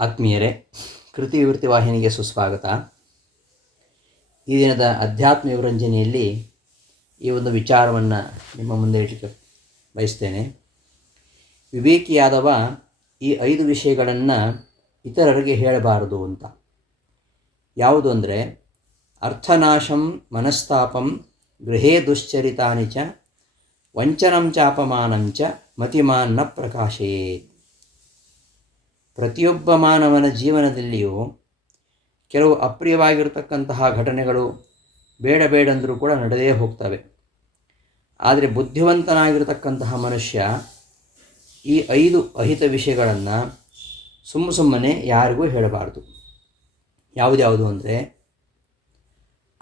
ಆತ್ಮೀಯರೇ, ಕೃತಿ ವಿವೃತ್ತಿ ವಾಹಿನಿಗೆ ಸುಸ್ವಾಗತ. ಈ ದಿನದ ಅಧ್ಯಾತ್ಮ ವಿವರಂಜನೆಯಲ್ಲಿ ಈ ಒಂದು ವಿಚಾರವನ್ನು ನಿಮ್ಮ ಮುಂದೆ ಇಡಲಿಕ್ಕೆ ಬಯಸ್ತೇನೆ. ವಿವೇಕಿಯಾದವ ಈ ಐದು ವಿಷಯಗಳನ್ನು ಇತರರಿಗೆ ಹೇಳಬಾರದು ಅಂತ. ಯಾವುದು ಅಂದರೆ, ಅರ್ಥನಾಶಂ ಮನಸ್ತಾಪಂ ಗೃಹೇ ದುಶ್ಚರಿತಾನಿ ಚ, ವಂಚನಂ ಚಾಪಮಾನಂಚ ಮತಿಮಾನ್ನ ಪ್ರಕಾಶಯೇತ್. ಪ್ರತಿಯೊಬ್ಬ ಮಾನವನ ಜೀವನದಲ್ಲಿಯೂ ಕೆಲವು ಅಪ್ರಿಯವಾಗಿರತಕ್ಕಂತಹ ಘಟನೆಗಳು ಬೇಡ ಬೇಡಂದರೂ ಕೂಡ ನಡೆದೇ ಹೋಗ್ತವೆ. ಆದರೆ ಬುದ್ಧಿವಂತನಾಗಿರತಕ್ಕಂತಹ ಮನುಷ್ಯ ಈ ಐದು ಅಹಿತ ವಿಷಯಗಳನ್ನು ಸುಮ್ಮ ಸುಮ್ಮನೆ ಯಾರಿಗೂ ಹೇಳಬಾರ್ದು. ಯಾವುದ್ಯಾವುದು ಅಂದರೆ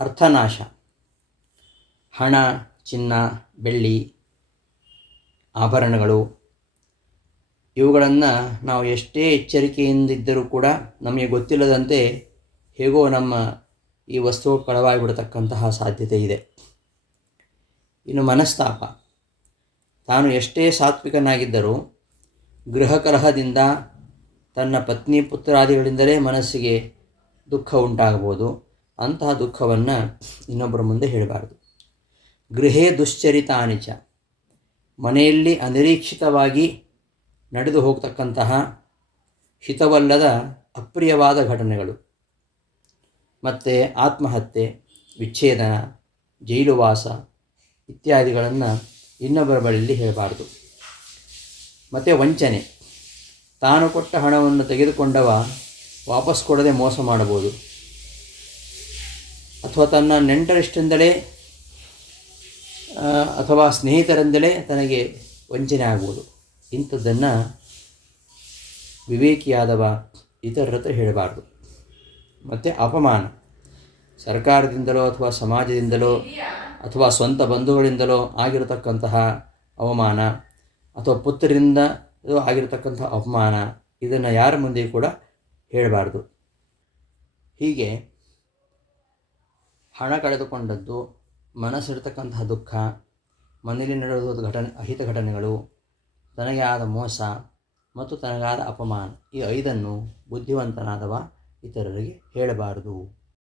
ಅರ್ಥನಾಶ, ಹಣ, ಚಿನ್ನ, ಬೆಳ್ಳಿ, ಆಭರಣಗಳು ಇವುಗಳನ್ನು ನಾವು ಎಷ್ಟೇ ಎಚ್ಚರಿಕೆಯಿಂದಿದ್ದರೂ ಕೂಡ ನಮಗೆ ಗೊತ್ತಿಲ್ಲದಂತೆ ಹೇಗೋ ನಮ್ಮ ಈ ವಸ್ತು ಕಳವಾಗಿಬಿಡತಕ್ಕಂತಹ ಸಾಧ್ಯತೆ ಇದೆ. ಇನ್ನು ಮನಸ್ತಾಪ. ತಾನು ಎಷ್ಟೇ ಸಾತ್ವಿಕನಾಗಿದ್ದರೂ ಗೃಹ ಕಲಹದಿಂದ ತನ್ನ ಪತ್ನಿ ಪುತ್ರಾದಿಗಳಿಂದಲೇ ಮನಸ್ಸಿಗೆ ದುಃಖ ಉಂಟಾಗಬಹುದು. ಅಂತಹ ದುಃಖವನ್ನು ಇನ್ನೊಬ್ಬರ ಮುಂದೆ ಹೇಳಬಾರದು. ಗೃಹೇ ದುಶ್ಚರಿತಾನಿಚ ಮನೆಯಲ್ಲಿ ಅನಿರೀಕ್ಷಿತವಾಗಿ ನಡೆದು ಹೋಗ್ತಕ್ಕಂತಹ ಹಿತವಲ್ಲದ ಅಪ್ರಿಯವಾದ ಘಟನೆಗಳು. ಮತ್ತು ಆತ್ಮಹತ್ಯೆ, ವಿಚ್ಛೇದನ, ಜೈಲುವಾಸ ಇತ್ಯಾದಿಗಳನ್ನು ಇನ್ನೊಬ್ಬರ ಬಳಿಯಲ್ಲಿ ಹೇಳಬಾರ್ದು. ಮತ್ತು ವಂಚನೆ. ತಾನು ಕೊಟ್ಟ ಹಣವನ್ನು ತೆಗೆದುಕೊಂಡವ ವಾಪಸ್ ಕೊಡದೆ ಮೋಸ ಮಾಡಬಹುದು. ಅಥವಾ ತನ್ನ ನೆಂಟರಿಷ್ಟರಿಂದಲೇ ಅಥವಾ ಸ್ನೇಹಿತರಿಂದಲೇ ತನಗೆ ವಂಚನೆ ಆಗ್ಬೋದು. ಇಂಥದ್ದನ್ನು ವಿವೇಕಿಯಾದವ ಇತರರ ಹತ್ರ ಹೇಳಬಾರ್ದು. ಮತ್ತು ಅಪಮಾನ. ಸರ್ಕಾರದಿಂದಲೋ ಅಥವಾ ಸಮಾಜದಿಂದಲೋ ಅಥವಾ ಸ್ವಂತ ಬಂಧುಗಳಿಂದಲೋ ಆಗಿರತಕ್ಕಂತಹ ಅವಮಾನ ಅಥವಾ ಪುತ್ರರಿಂದ ಆಗಿರತಕ್ಕಂತಹ ಅವಮಾನ ಇದನ್ನು ಯಾರ ಮುಂದೆ ಕೂಡ ಹೇಳಬಾರ್ದು. ಹೀಗೆ ಹಣ ಕಳೆದುಕೊಂಡದ್ದು ಮನಸ್ಸಿರತಕ್ಕಂತಹ ದುಃಖ ಮನೆಯಲ್ಲಿ ನಡೆದ ಘಟನೆ, ಅಹಿತ ಘಟನೆಗಳು ತನಗೆ ಆದ ಮೋಸ ಮತ್ತು ತನಗಾದ ಅಪಮಾನ ಈ ಐದನ್ನು ಬುದ್ಧಿವಂತನಾದವ ಇತರರಿಗೆ ಹೇಳಬಾರದು.